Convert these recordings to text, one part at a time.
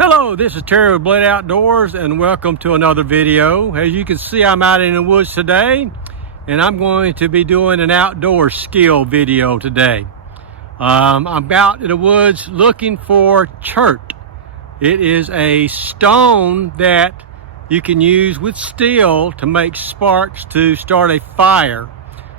Hello, this is Terry with Blade Outdoors and welcome to another video. As you can see, I'm out in the woods today and I'm going to be doing an outdoor skill video today. I'm out in the woods looking for chert. It is a stone that you can use with steel to make sparks to start a fire.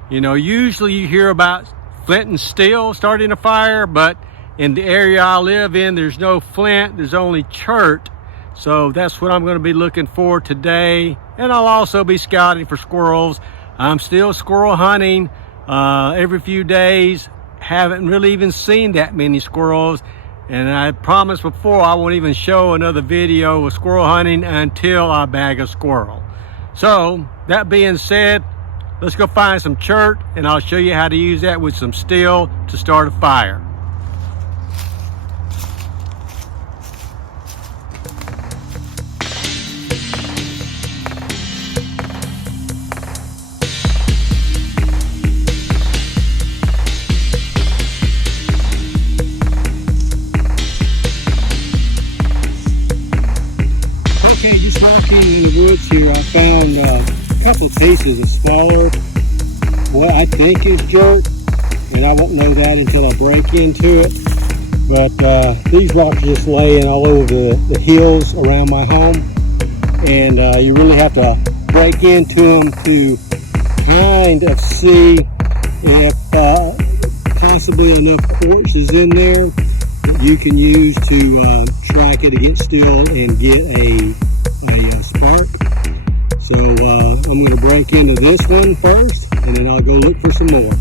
You know, usually you hear about flint and steel starting a fire, but in the area I live in, there's no flint, there's only chert. So that's what I'm going to be looking for today. And I'll also be scouting for squirrels. I'm still squirrel hunting every few days. Haven't really even seen that many squirrels. And I promised before I won't even show another video of squirrel hunting until I bag a squirrel. So that being said, let's go find some chert and I'll show you how to use that with some steel to start a fire. Okay, just walking in the woods here, I found a couple pieces of smaller, what I think is chert, and I won't know that until I break into it. But these rocks are just laying all over the hills around my home, and you really have to break into them to kind of see if possibly enough quartz is in there that you can use to strike it against steel and get a spark. So I'm going to break into this one first and then I'll go look for some more.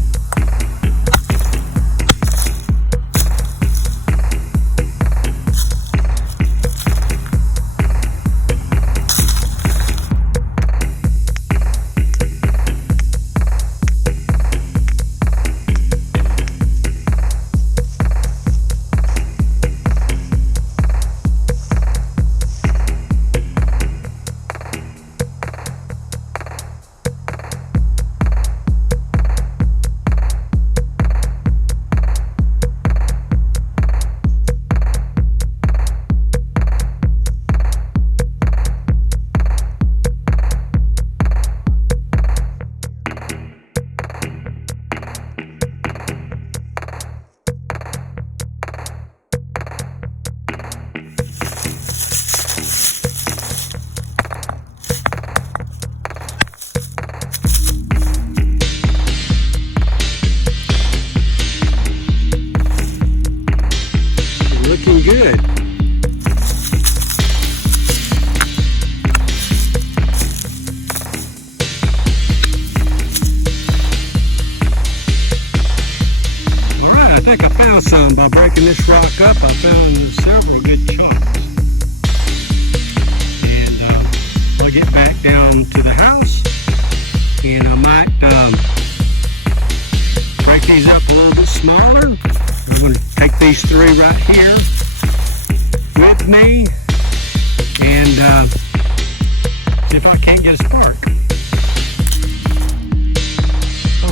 Looking good. Alright, I think I found some. By breaking this rock up, I found several good chunks. And I'll get back down to the house and I might break these up a little bit smaller. I'm going to take these three right here with me and see if I can't get a spark.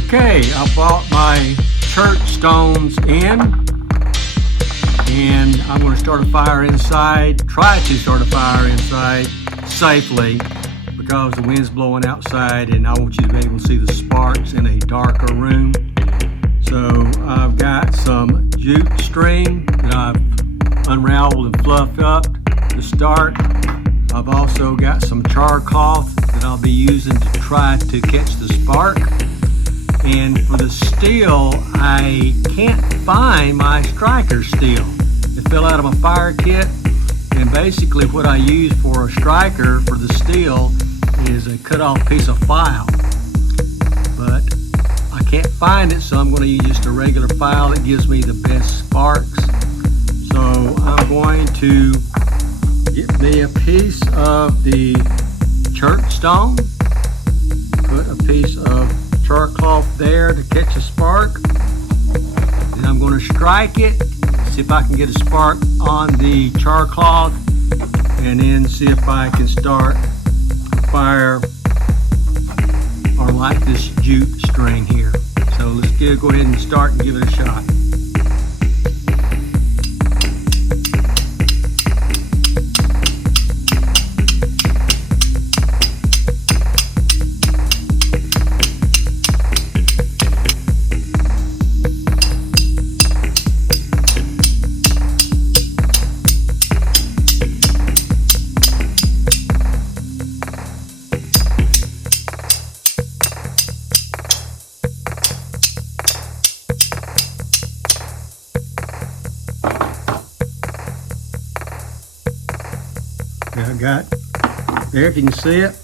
Okay, I brought my chert stones in and I'm going to start a fire inside, try to start a fire inside safely because the wind's blowing outside and I want you to be able to see the sparks in a darker room. So I've got some jute string that I've unraveled and fluffed up to start. I've also got some char cloth that I'll be using to try to catch the spark. And for the steel, I can't find my striker steel. It fell out of my fire kit. And basically what I use for a striker for the steel is a cut off piece of file. But I can't find it, so I'm going to use just a regular file that gives me the best sparks. So I'm going to get me a piece of the chert stone, put a piece of char cloth there to catch a spark. Then I'm going to strike it, see if I can get a spark on the char cloth, and then see if I can start a fire or light this jute string here. So let's go ahead and start and give it a shot. I got there, if you can see it.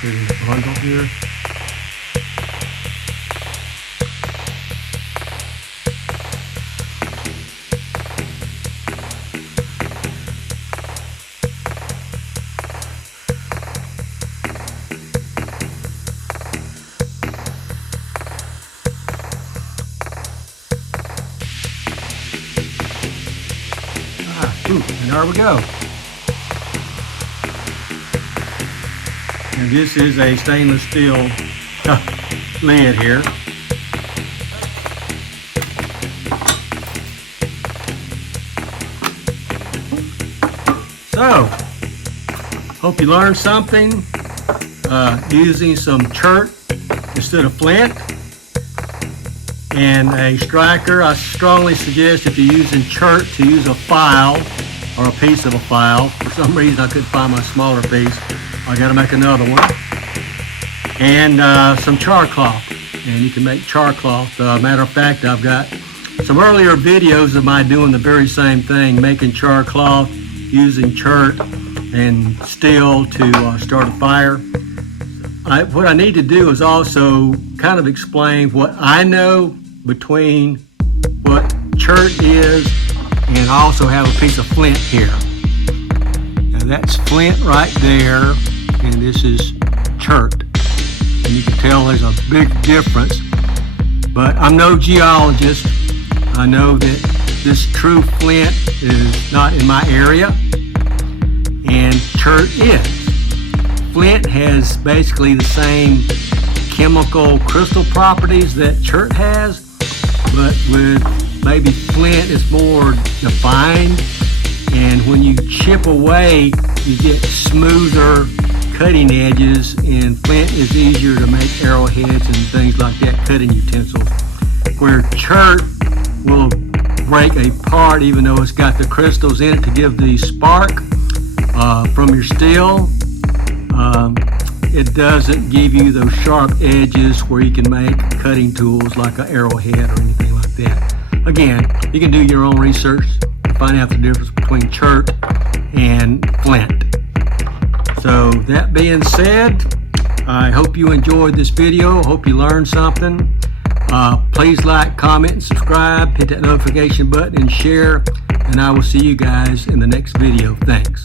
Here's the bundle here. And there we go. And this is a stainless steel lid here. So, hope you learned something using some Chert instead of flint. And a striker, I strongly suggest if you're using Chert to use a file or a piece of a file. For some reason I couldn't find my smaller piece. I got to make another one. And some char cloth. And you can make char cloth. Matter of fact, I've got some earlier videos of my doing the very same thing, making char cloth, using Chert and steel to start a fire. What I need to do is also kind of explain what I know between what Chert is, and I also have a piece of flint here. Now that's flint right there, and this is Chert. And you can tell there's a big difference, but I'm no geologist. I know that this true flint is not in my area, and Chert is. Flint has basically the same chemical crystal properties that Chert has, but with maybe flint is more defined, and when you chip away you get smoother cutting edges, and flint is easier to make arrowheads and things like that, cutting utensils, where Chert will break apart even though it's got the crystals in it to give the spark from your steel. It doesn't give you those sharp edges where you can make cutting tools like an arrowhead or anything like that. Again, you can do your own research to find out the difference between Chert and flint. So that being said, I hope you enjoyed this video. Hope you learned something. Please like, comment, and subscribe. Hit that notification button and share. And I will see you guys in the next video. Thanks.